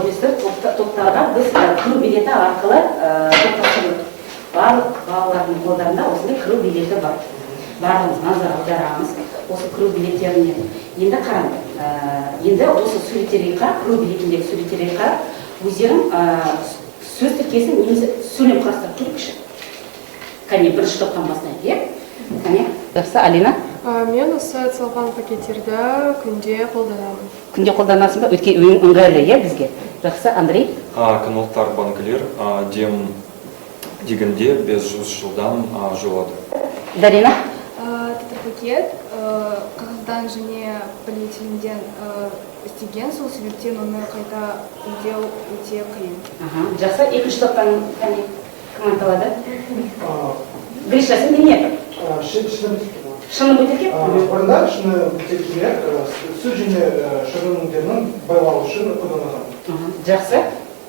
туристер топтарға біз кіру билеті арқылы топтастырдық. Барлық балалардың қолдарында осындай кіру билеті бар. Барлығымыз назар аударамыз осы кіру билеттеріне. Енді қараңыз, енді осы суреттерге қарап, кіру билетіндегі суреттерге қарап, өздерің сөз тіркесін немесе сөйлем құрастырып көрейікші. Кәне, бірінші топтан бастайық, иә? Кәне, жақсы, Алина? Мен осы целлофан пакеттерді күнде қолданамын. Күнде қолданасың ба? Өткен ыңғайлы, иә, бізге? Жақсы, Андрей? Каналдар банкілер дем дегенде 500 жылдан жылады. Дарина? Тетрапакет қағаздан және полиэтиленден істеген, сол себептен оны қайта өңдеу өте қиын. Жақсы, екінші топтан кім айтылады? Гриша, сен не? Шыны бөтелке? Бұрында шыны бөтелкелер сөз және шығын өнімдерінің байлауы үшін қолданылған. Жақсы.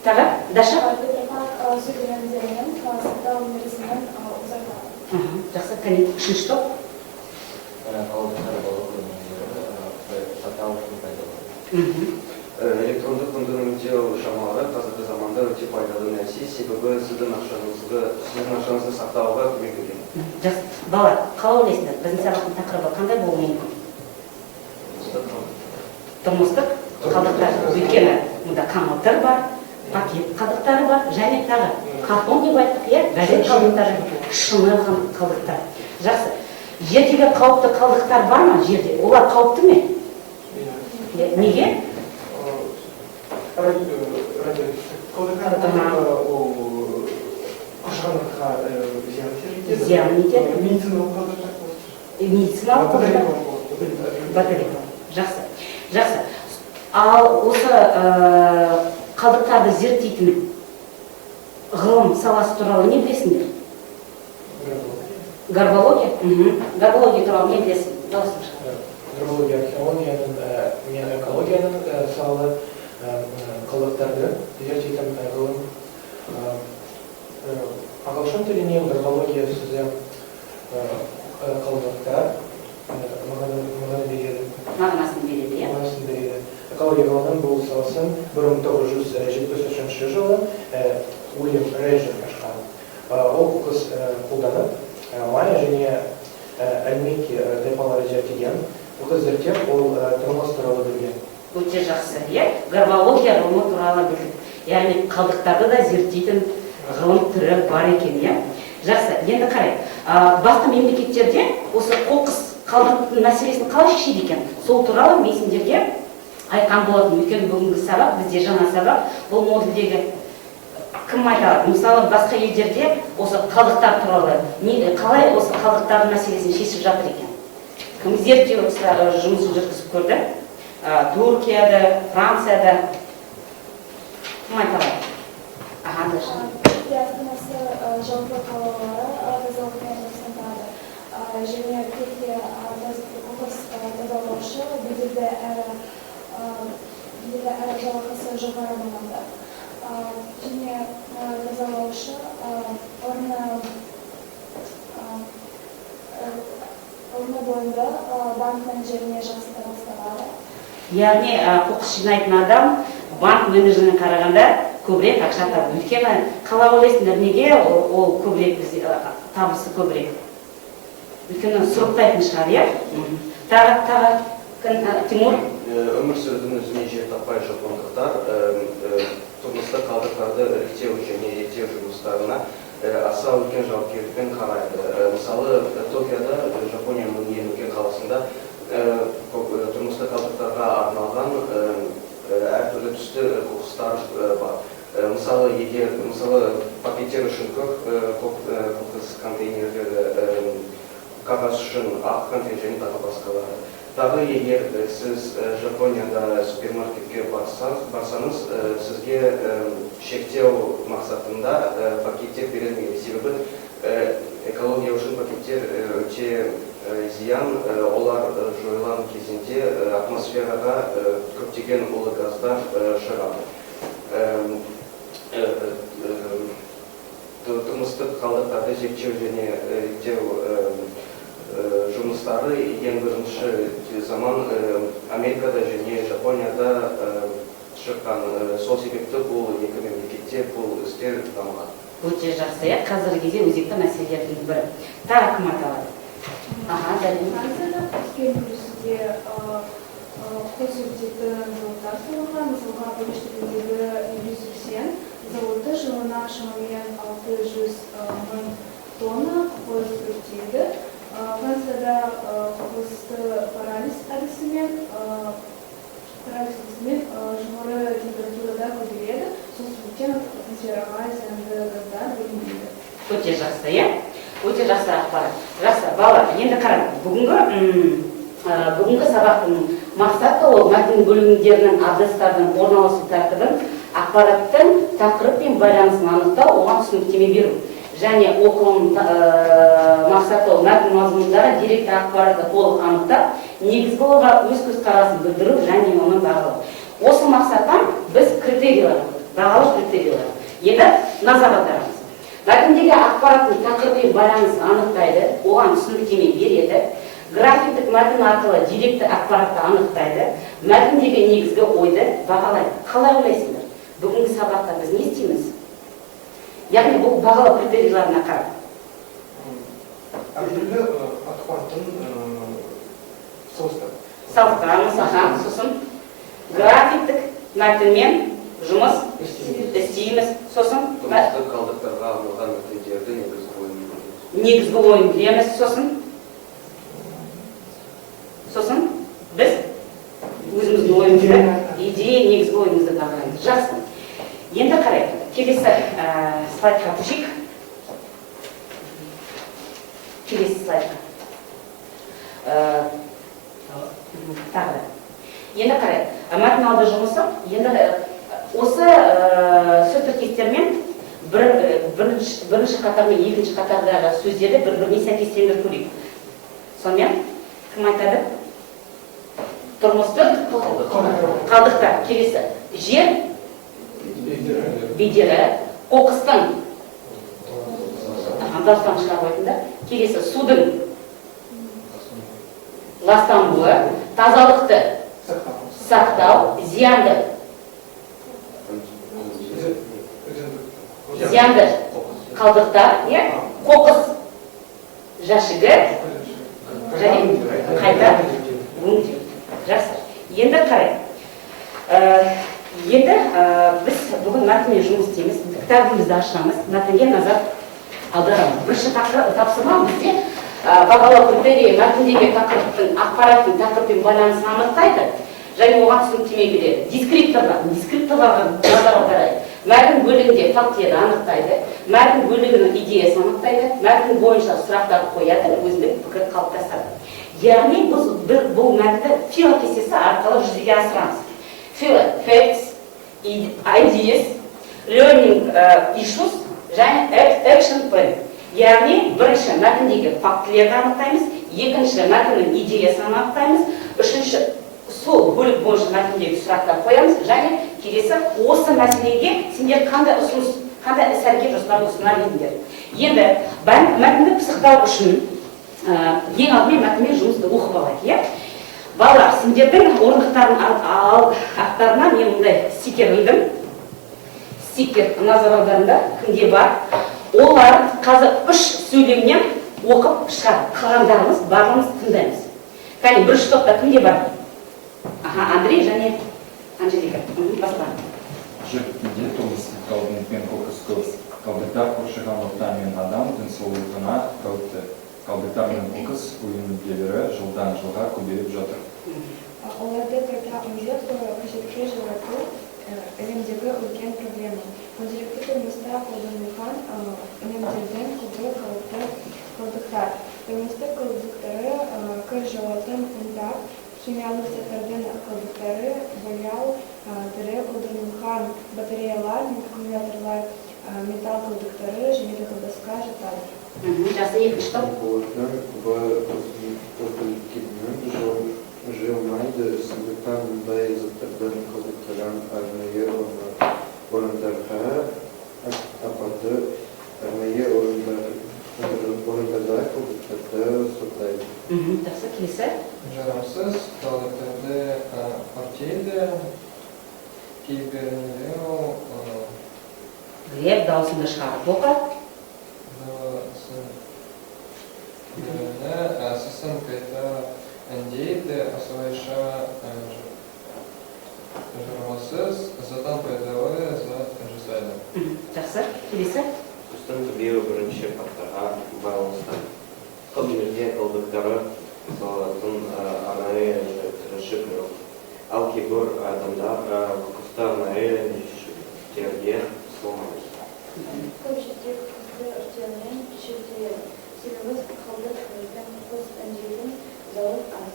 Тағы, Даша? Тетрапак сүт өнімдерінің сақтау мерзімін ұзартады. Жақсы, кәне, үшінші топ? Электрондық құнды үнемдеу шамалары қазіргі заманда өте пайдалы нәрсе, себебі сіздің ақшаңызды сақтауға көмек береді. Жақсы. Бала, қалай ойлайсыңдар? Біздің сабақтың тақырыбы қандай болуы мүмкін? Тұрмыстық қалдықтар. Өйткені мұнда каналдар бар, пакет қалдықтары бар, және тағы картон деп айттық, иә? Газет қалдықтары, шыны қалдықтар. Жақсы. Жердегі қауіпті қалдықтар бар ма жерде? Олар қауіпті ме? Неге? Зиян етеді. Медициналық қалдықтар. Батарейка. Жақсы. Жақсы. Ал осы қалдықтарды зерттейтін ғылым саласы туралы не білесіңдер? Горбология? Горбология туралы не білесің? Горбология археологияның, экологияның салы қалдықтарды зерттейтін ғылым. Ағылшын тілінен горбология сөзі қалдықтар мағына береді. Мағынасын береді, иә? Мағынасын береді. Экология ғылымының бұл саласын 1973 жылы Уильям Рейджер ашқан. Ол қыз қолданып, майя және әлмекке тайпалары зерттеген. Ол қыз зерттеп, ол тұрмыс туралы білген. Өте жақсы, иә? Горбология ғылымы туралы білген. Яғни қалдықтарды да зерттейтін ғылым түрі бар екен, иә? Жақсы, енді қарай. Басқа мемлекеттерде осы қоқыс қалдықтың мәселесін қалай шешеді екен? Сол туралы мен сендерге айтқан болатын. Өйткені бүгінгі сабақ, бізде жаңа сабақ, бұл модульдегі кім айтады? Мысалы, басқа елдерде осы қалдықтар туралы қалай осы қалдықтардың мәселесін шешіп жатыр екен? Кім зерттеу жұмысын жүргізіп көрді? Түркияда, Францияда. Кім айтады? Түркия астанасы жалпы қалалары тазалықпен жасалады. Және Түркия қоқыс тазалаушы беделді әрі жалақысы жоғары мамандар. Және тазалаушы орны бойында банк менеджеріне жақсы табысталады. Яғни қоқыс жинайтын адам банк менеджеріне қарағанда көбірек ақша табады. Өйткені қалай ойлайсыңдар, неге ол көбірек табысы көбірек? Өйткені сұрыптайтын шығар, иә? Тағы, Тимур? Өмір сүрудің өзіне жер таппай жатқандықтар тұрмыстық қалдықтарды іріктеу және реттеу жұмыстарына аса үлкен жауапкершілікпен қарайды. Мысалы, Токиода, Жапонияның ең үлкен қаласында тұрмыстық қалдықтарға арналған әртүрлі түсті қоқыстар бар. Мысалы, пакеттер үшін қоқыс контейнерлері, қағаз үшін ақ контейнер және тағы басқалары. Тағы егер сіз Жапонияда супермаркетке барсаңыз, сізге шектеу мақсатында пакеттер берілмейді. Себебі экология үшін пакеттер өте зиян, олар жойылған кезінде атмосфераға көптеген улы газдар шығады. Тұрмыстық қалдықтарды зерттеу және реттеу жұмыстары ең бірінші zaman Amerika'da және Japonya'da шыққан. Сол себепті бұл екі мемлекетте бұл істер дамыған. Өте жақсы, иә, қазіргі кезде өзекті мәселелердің бірі. Тағы кім аталады? Аха, Зарина. Францияда өткен күресте қос өтетін зауыттар салынған. Мысалға, Париж түбіндегі Юрис-Сен зауыты жылына шамамен 600 мың тонна қоқыс өтеді. Францияда қоқысты парализ әдісімен жоғары температурада көбейеді. Сол себептен атмосфераға зиянды газдар бөлінбейді. Өте жақсы, иә? Өте жақсы ақпарат. Жақсы, балалар, енді қараңыз, бүгінгі сабақтың мақсаты ол мәтін бөлімдерінің адрестардың орналасу тәртібін, ақпараттың тақырыппен байланысын анықтау, оған түсініктеме беру. Және оқылым мақсаты ол мәтін мазмұндары деректі ақпаратты толық анықтап, негізгі оларға өз көзқарасын білдіру және оны бағалау. Осы мақсаттан біз критериялар, бағалау критериялар. Енді назар аударамыз. Мәтіндегі ақпараттың тақырыппен байланысын анықтайды, оған түсініктеме береді. Графиктік мәтін арқылы деректі ақпаратты анықтайды, мәтіндегі негізгі ойды бағалайды. Қалай ойлайсыңдар? Бүгінгі сабақта біз не істейміз? Яғни бұл бағалау критерияларына қарап. Әртүрлі ақпараттың Салыстырамыз, сосын графиктік мәтінмен жұмыс істейміз, сосын Тұрмыстық қалдықтарға арналған мәтіндерді негізгі ойын білеміз, сосын біз өзіміздің ойымызды, идея негізгі ойымызды бағалаймыз. Жақсы. Енді қарайық. Келесі слайдқа көшейік. Келесі слайдқа. Тағы да. Енді қарайық. Мәтін алды жұмысы. Енді осы сөз тіркестермен бірінші қатар мен екінші қатардағы сөздерді бір-біріне сәйкестендіріп көрейік. Сонымен кім айтады? Тұрмыстық қалдықтар. Келесі. Жер бедері, қоқыстың дауыстан шығарып айтында. Келесі судың ластануы, тазалықты сақтау, зиянды қалдықтар, қоқыс жәшігі және қайта өңдеу. Жақсы. Енді қарайық. Енді біз бүгін мәтінмен жұмыс істейміз, кітабымызды ашамыз, мәтінге назар аударамыз. Бірінші тапсырма бізде бағалау критерийі мәтіндегі тақырыптың, ақпараттың тақырыппен байланысын анықтайды, және оған түсініктеме береді. Дескрипторларға назар аударайық. Мәтін бөлігінде фактілерді анықтайды, мәтін бөлігінің идеясын анықтайды, мәтін бойынша сұрақтар қояды, өзіндік пікір қалыптастырады. Яғни бұл мәтінді фило кестесі арқылы жүзеге асырамыз. Facts, ideas, learning issues және action plan. Яғни бірінші мәтіндегі фактілерді анықтаймыз, екінші мәтіннің идеясын анықтаймыз, үшінші сол бөлік бойынша мәтіндегі сұрақтар қоямыз және келесі осы мәселеге сендер қандай ұсыныс, қандай іс-әрекет жоспарын ұсынар едіңдер. Енді мәтінді пысықтау үшін ең алдымен мәтінмен жұмысты оқып алайық. Балалар, сендердің орындықтардың аттарына мен мұндай стикер ілдім. Стикер назарларында кімде бар? Олар қазір 3 сөйлемнен оқып шығады. Қалғандарымыз барлығымыз тыңдаймыз. Кәне, бірінші топта кімде бар? Андрей және Анжелика. Басла. Жер бетінде тұрмыстық қалдықпен қоқыс қалдықтар қоршаған орта мен адам денсаулығына қауіпті. Қалдықтар мен қоқыс өнімдері жылдан жылға көбейіп жатыр. Оларды қайта өңдеу қажетті жарату әлемдегі үлкен проблема. Күнделікті тұрмыста қолданылған өнімдерден көбі қауіпті қалдықтар. Тұрмыстық қалдықтары кір жуатын ұнтақ, химиялық заттардың қалдықтары, бояу, тірі қолданылған батареялар, аккумуляторлар, металл қалдықтары және тағы басқа жатады. Жақсы, екінші топ. Жылмайды сындықтан мұндай заттардан қалдықтардан арнайы орындарға апарды, арнайы орындарда қалдықтарды сұртайды. Жақсы, келесі. Жарамсыз қалдықтарды өртейді, кейбіреулер Грек даусында шығарып оқы. сосын қайта әндейді осылайша жырмасыз задан пайдалы зат жасайды. Жақсы, келесі. Үстін көбеуі бірінші факторға байланысты. Қылмерге қалдықтары салатын арнайы тіршік жоқ. Ал кейбір адамдар қоқысты арнайы терге салмайды. Көпшілікте қоқысты өртеумен шектеледі. Себебі қалдық қылықтан қоқыс өңдеудің зауыт аз.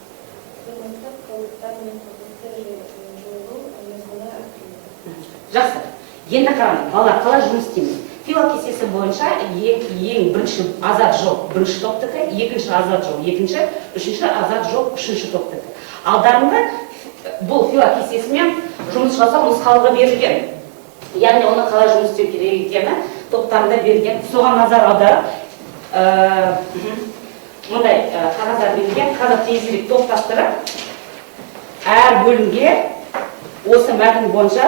Тұрмыстық қалдықтар мен қоқысты жою мезгілі әртүрлі. Жақсы. Енді қараңыз, балалар қалай жұмыс істейміз? Фила кестесі бойынша ең бірінші азат жоқ бірінші топтікі, екінші азат жоқ екінші, үшінші азат жоқ үшінші топтікі. Алдарында бұл фила кестесімен жұмыс жасау нұсқалығы берілген. Яғни оны қалай жұмыс істеу керек екені топтарында берілген. Соған назар аударып, мұндай қағаздар берілген, қазір тезірек топтастырып, әр бөлімге осы мәтін бойынша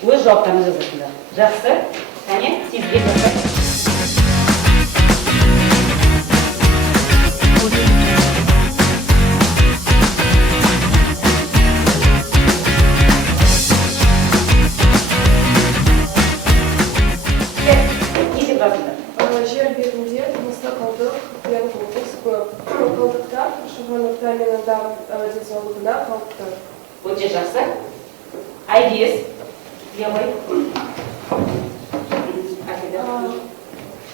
өз жауаптарыңызды жазасыңдар. Жақсы. Кәне, тезге жасап. Не деп жазыңдар? Жер бетінде тұрмыстық қалдық пен қоқыс көп. Қалдықтар қоршаған орта мен адам денсаулығына қауіпті. Өте жақсы. Ideas. Левой.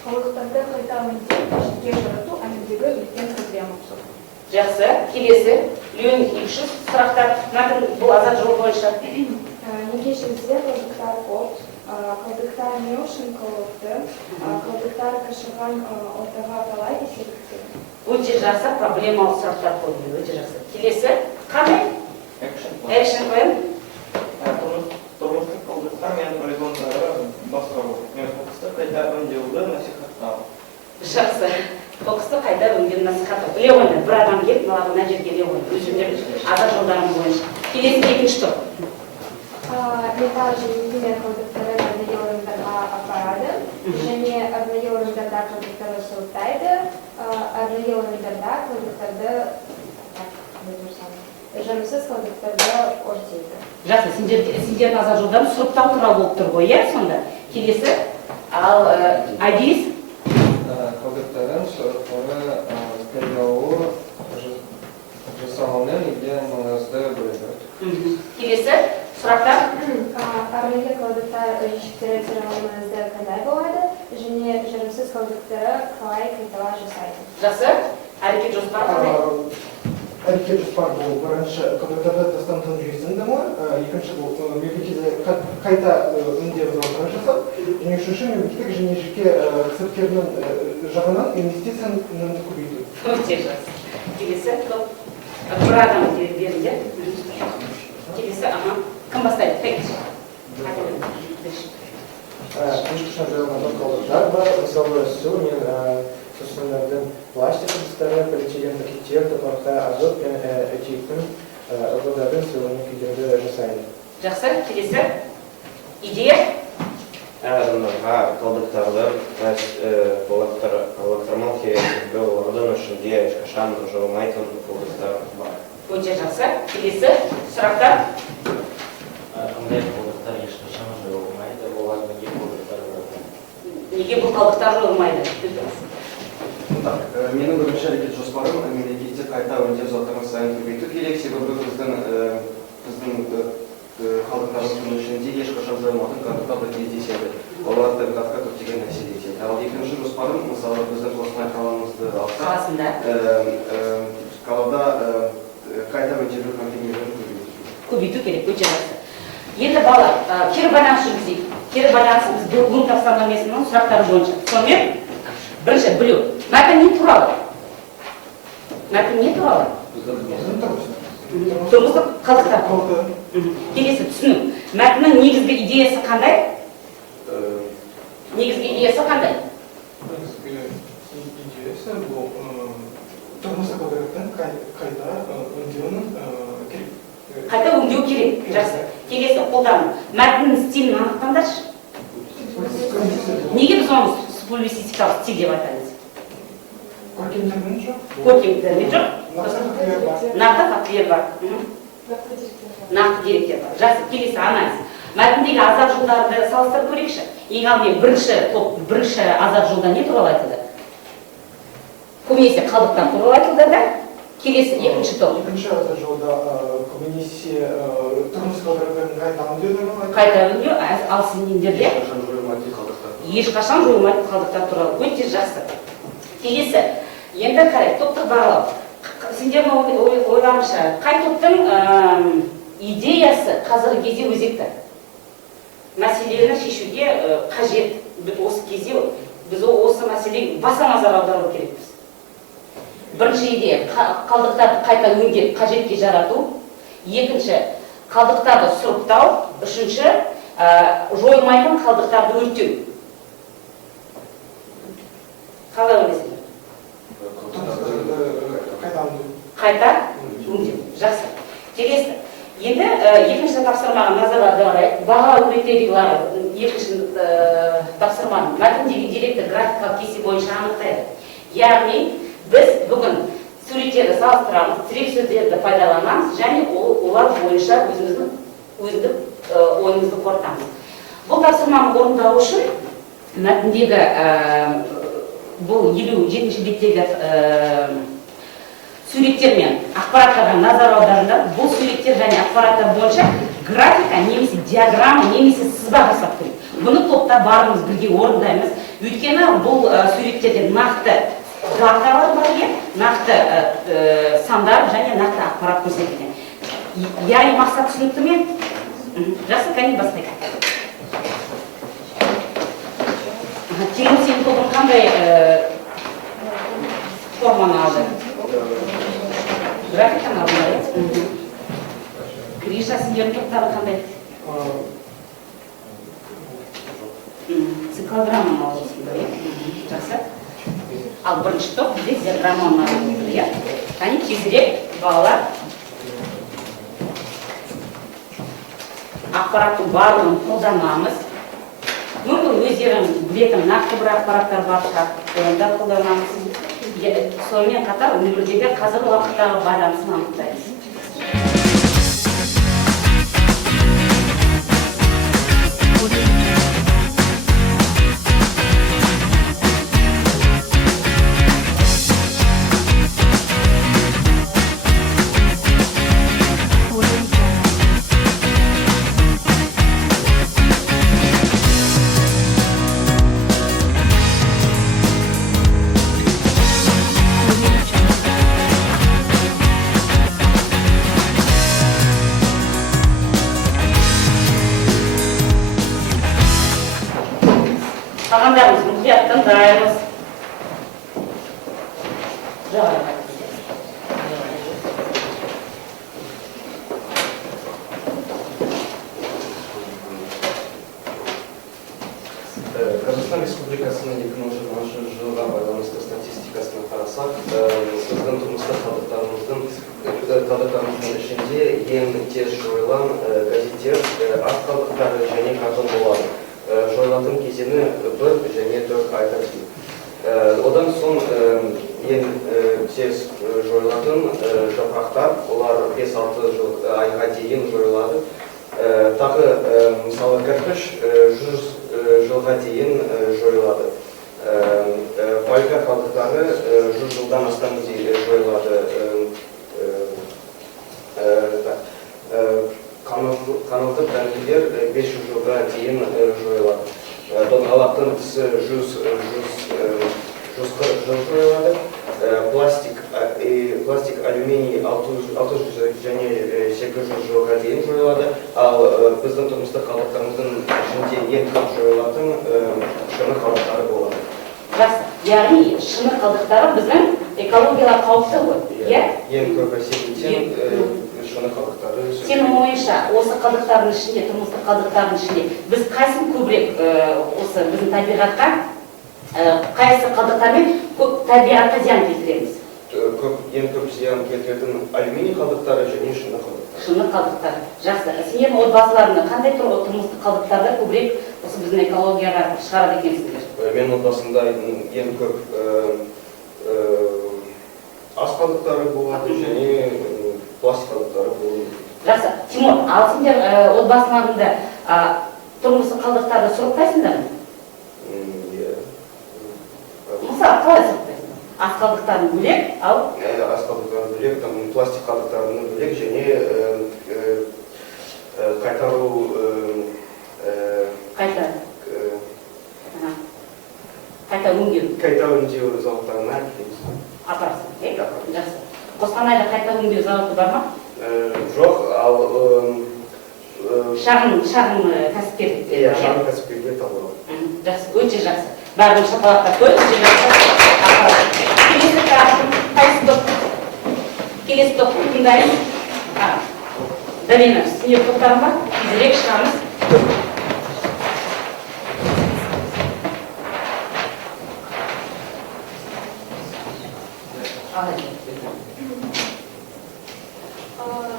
Қалдықтарды қайта өңдеу жеке жарату әлемдегі үлкен проблема. Жақсы. Келесі. Леон Ильшус сұрақтар. Мәтін бұл азат жол бойынша. Неге жерде қалдықтар көп, қалдықтар не үшін қауіпті, қалдықтар қоршаған ортаға қалай әсер етеді? Өте жақсы. Проблемалық сұрақтар қойды. Өте жақсы. Келесі. Қандай? Экшн қойын. Тұрмыстық қалдықтар мен полигондары басқару. Мен қоқысты қайта өңдеуді насихаттау. Жақсы. Қоқысты қайда өңдеуді насихаттау. Леон, бір адам келіп, мына жерге Леон. Өзімдер азат жолдарының бойынша. Келесі екінші топ. Металл және химия қалдықтары арнайы орындарға апарады, және арнайы орындарда қалдықтарды сұрыптайды, арнайы орындарда қалдықтарды жарамсыз қалдықтарды өртейді. Жақсы, сендердің азат жолдарын сұрыптау туралы болып тұр ғой, иә, сонда? Келесі, ал Адис? Қалдықтарын сұрыптары пайдалану жасалуының ең маңызды бөлігі. Келесі, сұрақтар? Арнайы қалдықтар жіктері терминімізді қандай болады, және жарамсыз қалдықтары қалай қайталау жасайды. Жақсы, әрекет жоспар қандай? Әрекет жоспар бұл бірінші қалдықтарды тастамтын жүйесін даму, екінші бұл мемлекетте қайта өңдеу зауыттарын жасау, және үшінші мемлекеттік және жеке кәсіпкердің жағынан инвестицияны көбейту. Өте жақсы. Келесі, бір адам беріңдер. Келесі, кім бастайды? Ешқашан жойылмайтын қалдықтар бар, мысалы су мен сусындардың пластик ыдыстары, полиэтилен пакеттер, топырақта азот пен этиктің ыдыстардың суының күйдерді жасайды. Жақсы, келесі. Идея? Әр адамдарға қалдықтарды электромал керекті олардың ішінде ешқашан жойылмайтын қалдықтар бар. Өте жақсы. Келесі, сұрақтар? Қандай қалдықтар ешқашан жойылмайды, олар неге қалдықтар жойылмайды? Неге бұл қалдықтар жойылмайды? Менің бірінші әрекет жоспарым мемлекетте қайта өңдеу зауыттарын сайын көбейту керек, себебі біздің қалдықтарымыздың ішінде ешқашан жойылмайтын қалдықтар кездеседі. Олар табиғатқа көптеген әсер етеді. Ал екінші жоспарым, мысалы біздің Қостанай қаламызды алсақ, қалада қайта өңдеу контейнерлерін көбейту керек, өте жақсы. Енді балалар, кері байланыс жүргізейік. Кері байланысы біз бүгін тапсырмасының сұрақтары бойынша. Сонымен, бірінші білу. Мәтін не туралы? Мәтін не туралы? Тұрмыстық қалдықтар. Келесі түсіну. Мәтіннің негізгі идеясы қандай? Негізгі идеясы қандай? Негізгі идеясы бұл тұрмыстық қалдықтардың қайта өңдеуінің керек. Қайта өңдеу керек. Жақсы. Келесі қолдану. Мәтіннің стилін анықтаңдаршы. Неге біз оны публицистикалық стиль деп айтамыз? Көркемдермен жоқ. Көркемдермен жоқ. Нақты фактілер бар. Нақты деректер бар. Жақсы, келесі анализ. Мәтіндегі азат жолдарды салыстырып көрейікші. Ең алдымен бірінші азат жолда не туралы айтылды? Көбінесе қалдықтан туралы айтылды да. Келесі екінші топ. Екінші азат жолда көбінесе тұрмыс қалдықтарын қайта өңдеу. Қайта өңдеу, ал сендерде ешқашан жойылмайтын қалдықтар туралы. Өте жақсы. Келесі, енді қарай, топтық бағалау. Сендердің ойларыңша, қай топтың идеясы қазіргі кезде өзекті? Мәселені шешуге қажет. Осы кезде біз осы мәселеге баса назар аудару керекпіз. Бірінші идея, қалдықтарды қайта өңдеп қажетке жарату. Екінші, қалдықтарды сұрыптау. Үшінші, жойылмайтын қалдықтарды өртеу. Қалай ойлайсыңдар? Қайта өңдеу. Жақсы. Келесі. Енді екінші тапсырмаға назарға аударайық. Баға критерийлары екінші тапсырманың мәтіндегі деректі графикалық кесте бойынша анықтайды. Яғни біз бүгін суреттерді салыстырамыз, тірек сөздерді пайдаланамыз және олар бойынша өзіндік ойымызды қорытамыз. Бұл тапсырманы орындау үшін мәтіндегі бұл 57-ші беттегі суреттер мен ақпараттарға назар аударыңдар. Бұл суреттер және ақпараттар бойынша графика немесе диаграмма немесе сызба жасап көрейік. Бұны топта барымыз бірге орындаймыз. Өйткені бұл суреттерде нақты даталар бар екен, нақты сандар және нақты ақпарат көрсетілген. Яғни мақсат түсінікті ме? Жақсы, кәне бастайық. Тегін сенің тобың қандай форманы алды? Графиканы алды. Гриша, сендердің топтары қандай? Циклограмманы алды. Жақсы. Ал бірінші топ бізде диаграмманы алды. Кәне тезірек балалар. Ақпараттың барлығын қолданамыз. Мүмкін өздерің білетін нақты бір ақпараттар бар шығар, қолданамыз. Сонымен қатар өмірдегі қазіргі уақыттағы байланысын анықтаймыз. Қалғандарымыз мұқият тыңдаймыз. Қазақстан Республикасының 2020 жылға байланысты статистикасына қарасақ, біздің тұрмыстық қалдықтарымыздың ішінде ең тез жойылған газеттер, ас қалдықтары және картон болады. Жойылатын кезеңі 1 және 4 айда дейін. Одан соң ең тез жойылатын жапырақтар, олар 5-6 айға дейін жойылады. Тағы мысалы кірпіш 100 жылға дейін жойылады. Фольга қалдықтары 100 жылдан астам жойылады. Каналды тәрбиелер 500 жылға дейін жойылады. Доңғалақтың тісі 140 жыл жойылады. Пластик, алюминий 600 және 800 жылға дейін жойылады. Ал біздің тұрмыстық қалдықтарымыздың ішінде ең көп жойылатын шыны қалдықтары болады. Жақсы, яғни шыны қалдықтары біздің экологияға қауіпті ғой? Ең көп әсерінен шыны қалдықтары. Сенің ойынша, осы қалдықтардың ішінде, тұрмыстық қалдықтардың ішінде, біз қайсын көбірек осы біздің табиғатқа, қайсы қалдықтармен көп табиғатқа зиян келтіреміз? Ең көп зиян келтіретін алюминий қалдықтары және шыны қалдықтары. шыны қалдықтар. Жақсы. Сендердің отбасыларыңда қандай тұрмыстық қалдықтарды көбірек осы біздің экологияға шығарады екенсіңдер? Мен отбасында ең көп ас қалдықтары болады және пластик қалдықтары болады. Жақсы. Тимур, ал сендер отбасыларыңда тұрмыстық қалдықтарды сұрыптайсыңдар ма? Мысалы, қалай сұрыптайсыңдар? Ас қалдықтарын бөлек, ал ас қалдықтарын бөлек, пластик қалдықтарын бөлек және қайтару қайта өңдеу. Қайта өңдеу зауыттарына апарасың, жақсы. Қостанайда қайта өңдеу зауыты бар ма? Жоқ, ал шағын кәсіпкерлік. Иә, шағын кәсіпкерлік табылады. Жақсы, өте жақсы. Бәрін шапалаққа қойып, келесі тақырып, келесі тоқты тыңдаймыз. Дәлена, сенде тоқтарың бар? Тезірек шығамыз.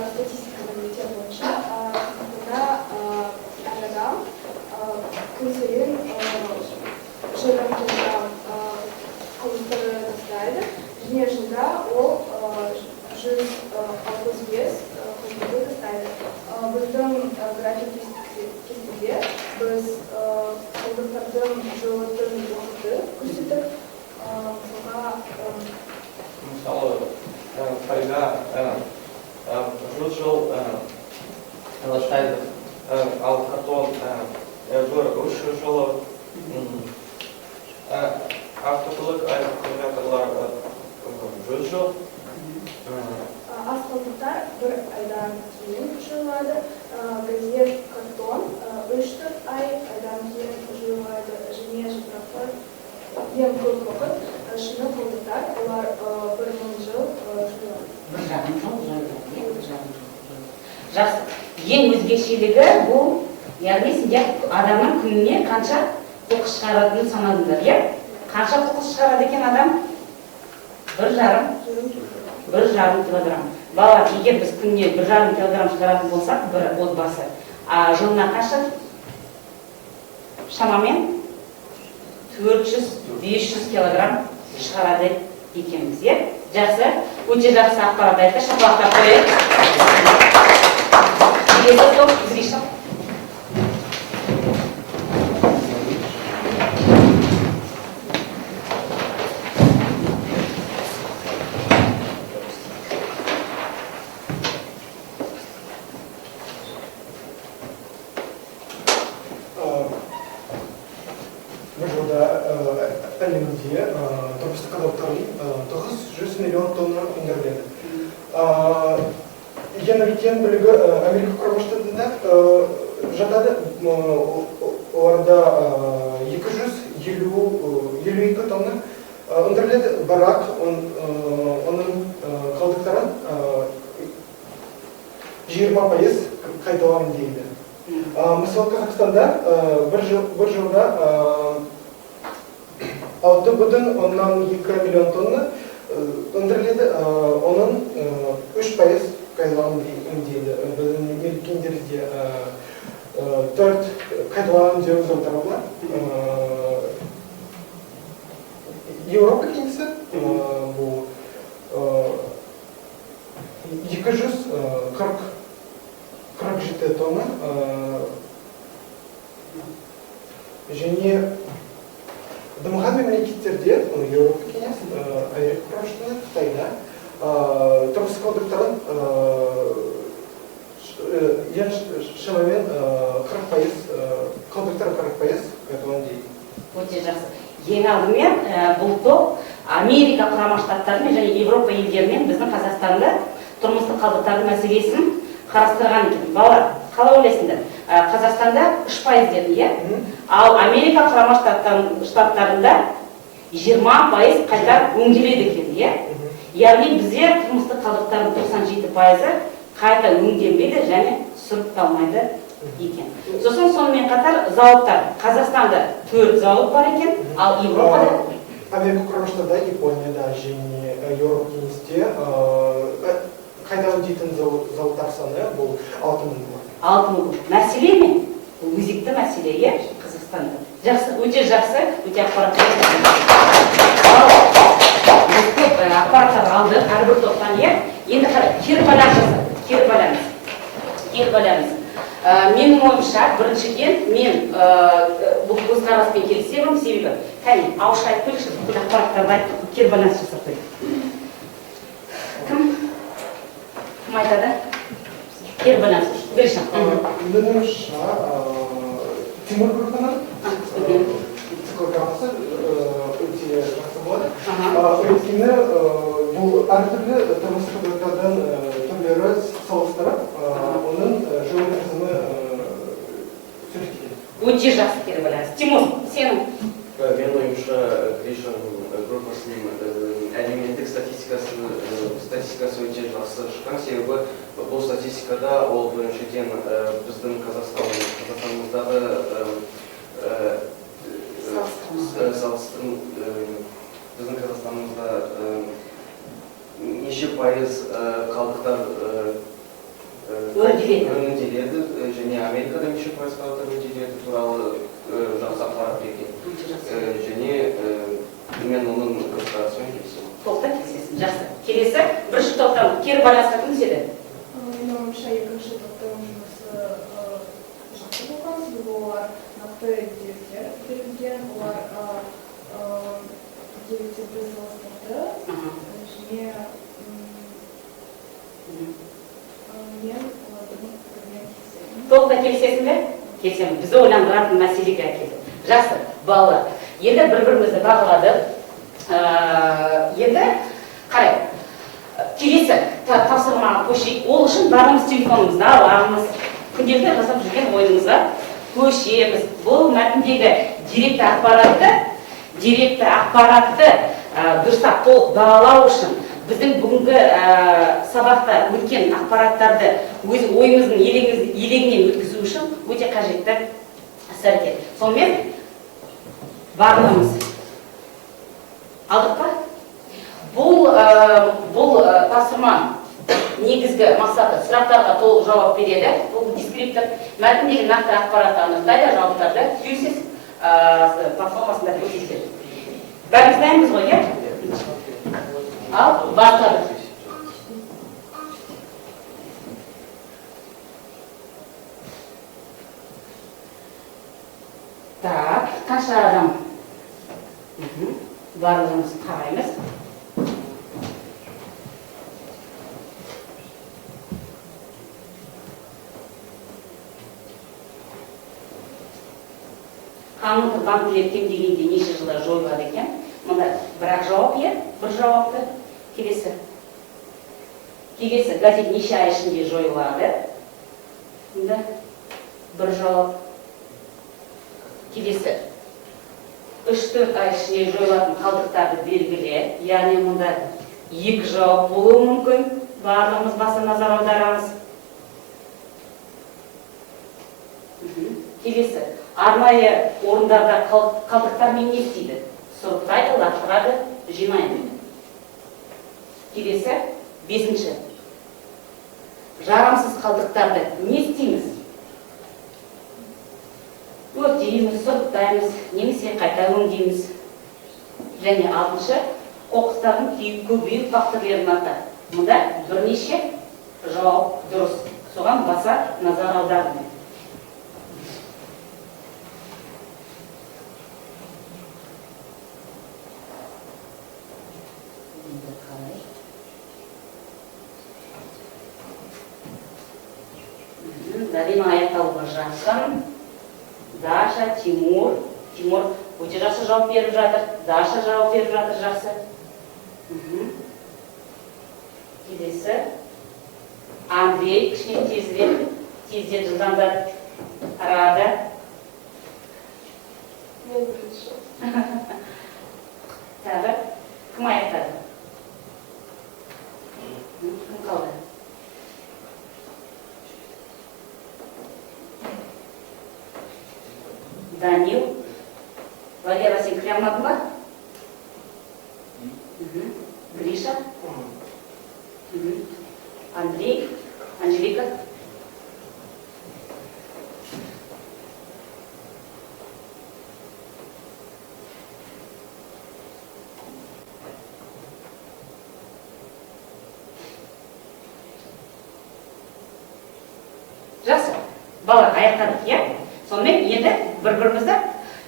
Статистика бойынша қытайда адам күн сайын жылдан жылға қалдықтарды тастайды. Және жылда ол 165 қалдықты тастайды. Біздің график кестеде біз қалдықтардың жойылатын уақыты көрсетіп, Мысалы, Қытайда 100 жыл ластайды, ал картон 300 жылы, автокөлік аккумуляторлар 100 жыл. Ас қалдықтар бір айдан кейін жойылады, газет, картон 3-4 айдан кейін жойылады, және жапырақтар ең көп уақыт шыны қалдықтар, олар 1000 жыл жойылады. 1,5 жыл жойылады. Жақсы. Ең өзгешелігі бұл, яғни сендер адамның күніне қанша қоқыс шығаратынын санадыңдар, иә? Қанша қоқыс шығарады екен адам? 1,5 килограмм. Балалар, егер біз күніне 1,5 килограмм шығаратын болсақ, бір отбасы, жылына қанша? Шамамен 400-500 килограмм шығарады екенбіз, иә? Жақсы, өте жақсы ақпарат айтты, шапалақтап қояйық. Келесі топ бізге шық. Бір жылда әлемде тұрмыстық қалдықтардың 900 миллион тонна өндіріледі. Ең үлкен бөлігі Америка құрама штатында жатады. Оларда 252 тонна өндіріледі, бірақ оның қалдықтарын 20% қайталанбайды. Мысалы, Қазақстанда бір жылда 6,2 миллион тонна өндіріледі, оның 3% қайталанбайды. Біздің мемлекеттерде 4 қайталанбайтын зауыттар бар. Еуропа кеңесі бұл 247 тонна және дамыған мемлекеттерде Еуропа кеңесі, Америка құрама штаттары, Қытайда тұрмыстық қалдықтарын шамамен 40%, қалдықтар 40% қайталанбайды. Өте жақсы. Ең алдымен бұл топ Америка құрама штаттарымен және Европа елдерімен біздің Қазақстанда тұрмыстық қалдықтардың мәселесін қарастырған екен. Балалар, қалай ойлайсыңдар? Қазақстанда 3% деді, иә? Ал Америка құрама штаттарында 20% қайта өңделеді екен, иә? Яғни бізде тұрмыстық қалдықтардың 97% қайта өңделмейді және сұрыпталмайды екен. Сосын сонымен қатар зауыттар. Қазақстанда 4 зауыт бар екен, ал Европада Америка құрама штаттарында, Японияда және Еуропа кеңесте қайта өңдейтін зауыттар саны бұл 6 мың болады. 6 мың. Мәселе ме? Бұл өзекті мәселе, иә, Қазақстанда. Жақсы, өте жақсы, өте ақпаратты. Біз көп ақпараттар алдық, әрбір топтан, иә. Енді қарай, кері байланыс. Менің ойымша, біріншіден, мен бұл көзқараспен келісемін, себебі, кәне, ауызша айтып көрейікші, бүкіл ақпараттарды айтып, кері байланыс жасап қойдық. Кім айтады? Кері байланыс. Гриша. Менің ойымша, Тимур группаның цикл-графасы өте жақсы болады. Өйткені бұл әртүрлі тұрмыстық құбылыстардан түрлері салыстырып, оның жол мерзімі суреттеледі. Өте жақсы кері байланыс. Тимур, сенің? Менің ойымша, Гришаның группасының әлеуметтік статистикасы өте жақсы шыққан, себебі бұл статистикада ол біріншіден біздің Қазақстанымыздағы біздің Қазақстанымызда неше пайыз қалдықтар өнімделеді және Америкада неше пайыз қалдықтар өнімделеді туралы жақсы ақпарат берген. Және мен оның көзқарасымен келісемін. Толықтай келісесің, жақсы. Келесі, бірінші топтан кері байланысқа кім түседі? Менің ойымша, екінші топтың жұмысы жақсы болған, себебі олар нақты деректер берілген, олар деректерді салыстырды, және мен олардың пікірімен келісемін. Толықтай келісесің бе? Келісемін. Бізді ойландыратын мәселеге әкелді. Жақсы, балалар. Енді бір-бірімізді бағаладық. Енді қарай. Келесі тапсырмаға көшейік. Ол үшін барымыз телефонымызда аламыз. Күнделікті жасап жүрген ойынымызға көшеміз. Бұл мәтіндегі деректі ақпаратты дұрыстап толық бағалау үшін біздің бүгінгі сабақта өткен ақпараттарды өз ойымыздың елегінен өткізу үшін өте қажетті іс-әрекет. Сонымен барлығымыз алдық па? Бұл тапсырма негізгі мақсаты сұрақтарға толық жауап береді. Бұл дескриптор мәтіндегі нақты ақпаратты анықтайды, жауаптарды түйсіз платформасында көрсетеді. Бәріміз дайынбыз ғой, иә? Ал бастадық. Так, қанша адам? Барлығымыз қараймыз. Қанунды банкілер кем дегенде неше жылда жойылады екен? Мұнда бірақ жауап, е? Бір жауапты. Келесі. Газет неше ай ішінде жойылады? Мұнда бір жауап. Келесі. 3-4 ай ішінде жойылатын қалдықтарды белгіле. Яғни мұнда 2 жауап болуы мүмкін. Барлығымыз баса назар аударамыз. Келесі. Арнайы орындарда қалдықтармен не істейді? Сұрыптайды, лақтырады, жинайды. Келесі. 5-ші. Жарамсыз қалдықтарды не істейміз? Өртейміз, сұрыптаймыз, немесе қайта өңдейміз. Және 6-шы. Қоқыстардың көбею факторлерін атайды. Мұнда бірнеше жауап дұрыс. Соған баса назар аудардым. Дарина аяқталуға жақын. Даша, Тимур өте жақсы жауап беріп жатыр. Даша жауап беріп жатыр жақсы. Келесі. Андрей, кішкене тезден жылдамдап арады. Мен бірінші. Тағы, кім аяқтады? Кім қалды? Данил. Валера, сен кіре алмадың ба? Гриша? Жақсы. Бала аяқтадық, иә? Сонымен енді бір-бірімізді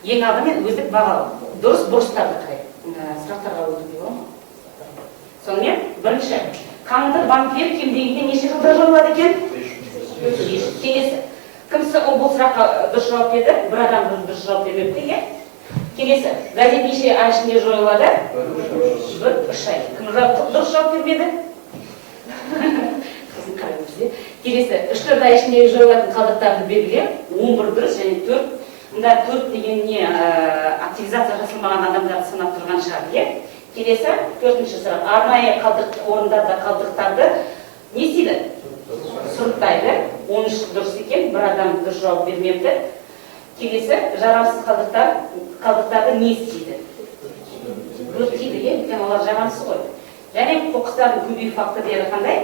ең алдымен өздік бағалау. Дұрыс бұрыстарды қарайық. Сұрақтарға өтуге болады ма? Сонымен бірінші, қаңды вампир кем дегенде неше жылда жойылады екен? 5 жыл. Келесі. Кімсі бұл сұраққа дұрыс жауап берді? Бір адам дұрыс жауап бермепті, иә? Келесі. Газет неше ай ішінде жойылады? 3 ай. Кім дұрыс жауап бермеді? Келесі. 3-4 ай ішінде жойылатын қалдықтарды белгілер. 11 дұрыс және 4. Мұнда 4 деген не активизация жасалмаған адамдарды санап тұрған шығар, иә? Келесі, 4-ші сұрақ. Арнайы орындарда қалдықтарды не істейді? Сұрыптайды. 13 дұрыс екен, бір адам дұрыс жауап бермепті. Келесі, жарамсыз қалдықтарды не істейді? Өртейді, иә? Өйткені олар жарамсыз ғой. Және қоқыстардың көбею факторлары қандай?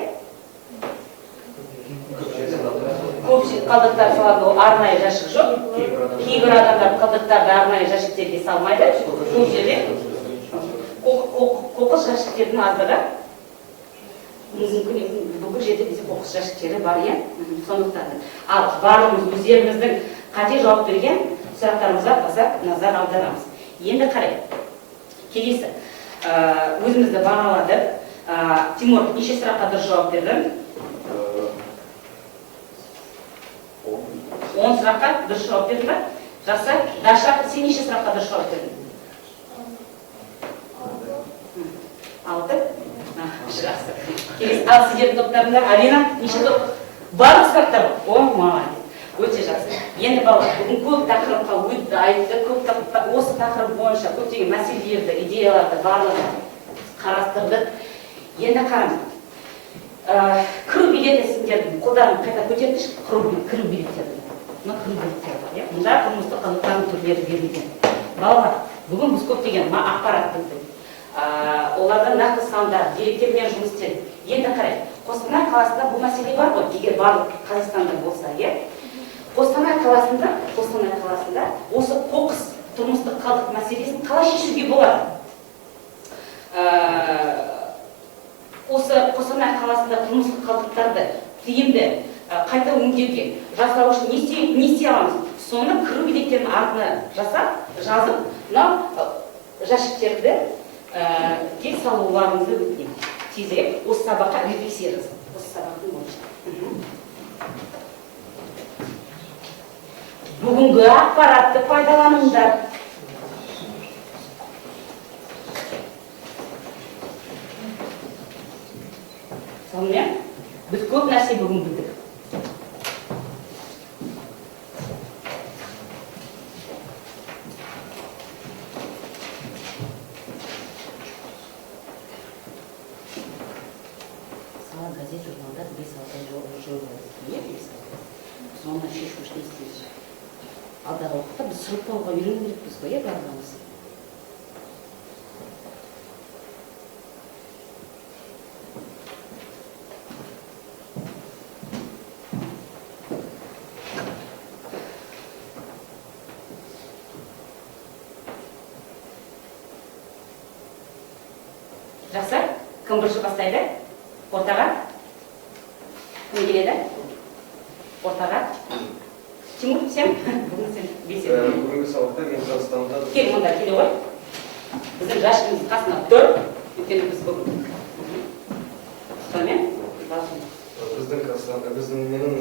Көпшілік қалдықтар салады, ол арнайы жәшік жоқ. Кейбір адамдар қалдықтарды арнайы жәшіктерге салмайды. Сол жерде қоқыс жәшіктердің аздығы бүкіл жерде бізде қоқыс жәшіктері бар, иә? Сондықтан. Ал барлығымыз өздеріміздің қате жауап берген сұрақтарымызға баса назар аударамыз. Енді қарай. Келесі. Өзімізді бағаладық. Тимур, неше сұраққа дұрыс жауап бердің? 10 сұраққа дұрыс жауап бердің ба? Жақсы. Даша, сен неше сұраққа дұрыс жауап бердің? 6. Жақсы. Келесі, ал сіздердің топтарында Алина, неше топ? Барлық сұрақтар. О, молодец. Өте жақсы. Енді балалар, бүгін көп тақырыпқа өтті, айтты, осы тақырып бойынша көптеген мәселелерді, идеяларды барлығы қарастырдық. Енді қараңыз. Кіру билеті сендердің қолдарын қайта көтердіш, кіру билеттерді. Мына кіру билеттері бар, иә? Мұнда тұрмыстық қалдықтардың түрлері берілген. Балалар, бүгін біз көптеген ақпарат білдік. Оларда нақты сандар, деректермен жұмыс істедік. Енді қарай, Қостанай қаласында бұл мәселе бар ғой, егер барлық Қазақстанда болса, иә? Қостанай қаласында осы қоқыс тұрмыстық қалдық мәселесін қалай шешуге болады? Осы Қостанай қаласында тұрмыстық қалдықтарды тиімді қайта өңдеуге жасау үшін не істей аламыз? Соны кіру билеттерінің артына жазып, мынау жәшіктерді тез салуларыңызды өтінемін. Тезірек осы сабаққа рефлексия жасап, осы сабақтың бойынша. Бүгінгі ақпаратты пайдаланыңдар. Сонымен, біз көп нәрсе бүгін білдік. Сала газет, журналдар 5-6 жойылады. Соны шешу үшін істейміз. Алдағы уақытта біз сұрыптауға үйрену керекпіз ғой, барлығымыз. Жақсы, кім бірінші бастайды? Ортаға? Кім келеді? Ортаға? Тимур, сен? Бүгін сен беседі. Бүгінгі сабақта мен Қазақстанда... Кел, мұнда келе ғой. Біздің жәшігіміз қасына тұр. Өйткені біз бүгін. Сонымен, менің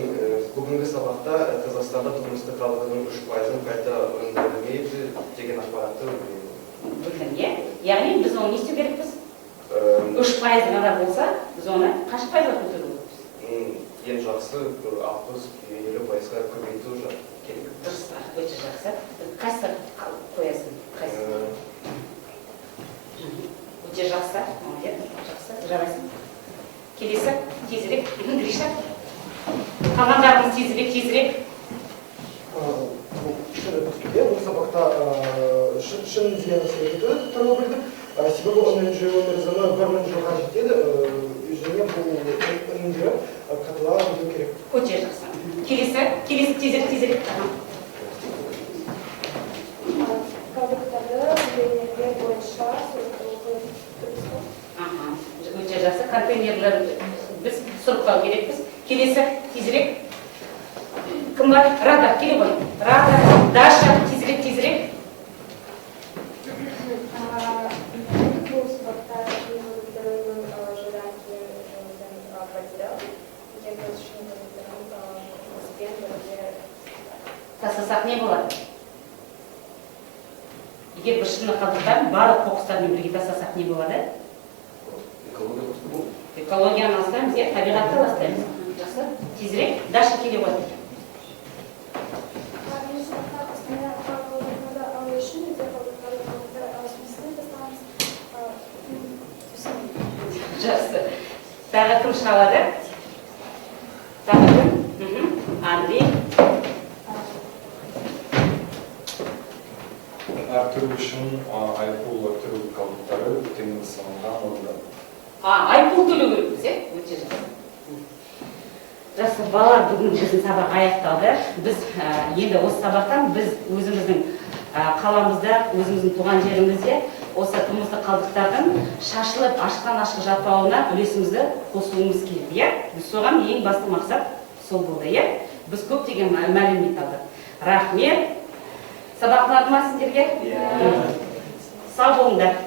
бүгінгі сабақта Қазақстанда тұрмыстық қалдықтардың 3%-ын қайта өндірілмейді деген ақпаратты білдім, иә? Яғни біз оны не істеу керекпіз? 3% ғана болса, біз оны қанша пайызға көтеру керекпіз? Ең жақсы 60-50%-ға көбейту керек. Дұрыс, өте жақсы. Қайсы қоясың? Өте жақсы, жақсы, жарайсың. Келесі, тезірек, Гриша. Командарымыз тезірек. Бұл сабақта шын деген нәрселерді туралы білдік. Себебі оның өмірзіні 1000 жылға жетеді, және бұл өнімдері қатыла өту керек. Өте жақсы. Келесі тезірек. Қалдықтарды контейнерлер бойынша сұрыптауға тұрғызу. Өте жақсы. Контейнерлер біз сұрыптау керекпіз. Келесі тезірек. Кім бар? Рада, келе ғой. Рада, Даша, тезірек, тезірек. Бұл спортта жиылдырының жылдан кейін жылдан потерял. Енді үшін спен бірге Тастасақ не болады? Егер бір шыны қалдықтарын барлық қоқыстармен бірге тастасақ не болады? Экология просто бұл. Экологияны ластаймыз, иә, табиғатты ластаймыз. Жақсы, тезірек. Даша, келе ғой. Жақсы. Тағы кім шығалады? Тағы кім? Андрей. Әртүрі үшін айыппұл түрі қалдықтары теңіз салынған орында. Айыппұл төлеу керекпіз, иә? Өте жақсы. Жақсы, балалар, бүгін біздің сабақ аяқталды. Біз енді осы сабақтан біз өзіміздің қаламызда, өзіміздің туған жерімізде осы тұрмыстық қалдықтардың шашылып, ашықтан-ашық жатпауына үлесімізді қосуымыз керек, иә? Біз соған ең басты мақсат сол болды, иә? Біз көптеген мәлімет алдық. Рахмет. Сабақ ұнады ма сіздерге? Сау болыңдар.